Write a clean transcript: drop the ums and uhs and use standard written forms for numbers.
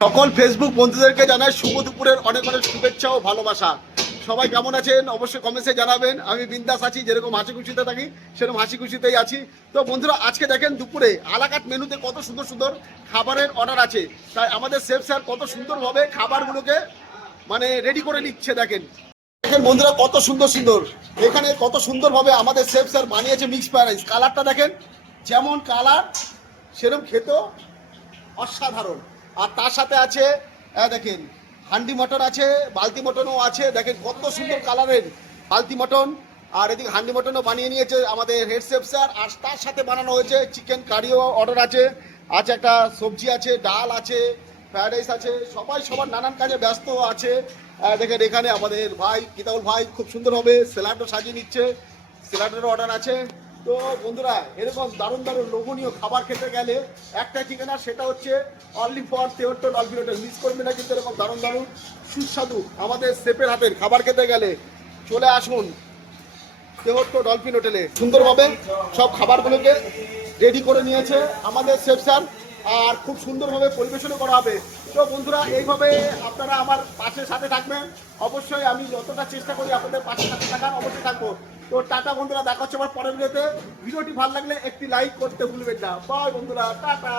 সকল ফেসবুক বন্ধুদেরকে জানাই শুভ দুপুরের অনেক অনেক শুভেচ্ছা ও ভালোবাসা। সবাই কেমন আছেন অবশ্যই কমেন্টসে জানাবেন। আমি বিন্দাস আছি, যেরকম হাসি খুশিতে থাকি সেরকম হাসি খুশিতেই আছি। তো বন্ধুরা, আজকে দেখেন দুপুরে আলাকাট মেনুতে কত সুন্দর সুন্দর খাবারের অর্ডার আছে। তাই আমাদের শেফ স্যার কত সুন্দরভাবে খাবারগুলোকে রেডি করে নিচ্ছে। দেখেন দেখেন বন্ধুরা, কত সুন্দর সুন্দর এখানে কত সুন্দরভাবে আমাদের শেফ স্যার বানিয়েছে মিক্স ফ্রাইড রাইস। কালারটা দেখেন, যেমন কালার সেরকম খেতেও অসাধারণ। আর তার সাথে আছে দেখেন হান্ডি মটন আছে, বালতি মটনও আছে। দেখেন কত সুন্দর কালারের বালতি মটন। আর এদিকে হান্ডি মটনও বানিয়ে নিয়েছে আমাদের হেড শেফ স্যার। আর তার সাথে বানানো হয়েছে চিকেন কারিও অর্ডার আছে, আছে একটা সবজি আছে, ডাল আছে, ফ্রাইড রাইস আছে। সবাই সবার নানান কাজে ব্যস্ত আছে। দেখেন এখানে আমাদের ভাই কিতাবুল ভাই খুব সুন্দরভাবে স্যালাডও সাজিয়ে নিচ্ছে, স্যালাডেরও অর্ডার আছে। তো বন্ধুরা, এরকম দারুণ দারুণ লোভনীয় খাবার খেতে গেলে একটা ঠিকানা, সেটা হচ্ছে only for Tehatta dolphin hotel. Miss করবে না কিন্তু এরকম দারুণ দারুণ সুস্বাদু আমাদের শেফের হাতের খাবার খেতে গেলে চলে আসুন তেহট্ট ডলফিন হোটেলে। সুন্দরভাবে সব খাবারগুলোকে রেডি করে নিয়েছে আমাদের শেফ স্যার, আর খুব সুন্দরভাবে পরিবেশনও করা হবে। তো বন্ধুরা, এইভাবে আপনারা আমার পাশে সাথে থাকবেন। অবশ্যই আমি যতটা চেষ্টা করি আপনাদের পাশে সাথে থাকার, অবশ্যই থাকবো। তো টাটা বন্ধুরা, দেখা হচ্ছে আমার পরের ভিডিওতে। ভিডিওটি ভালো লাগলে একটি লাইক করতে ভুলবেন না। বাই বন্ধুরা, টাটা।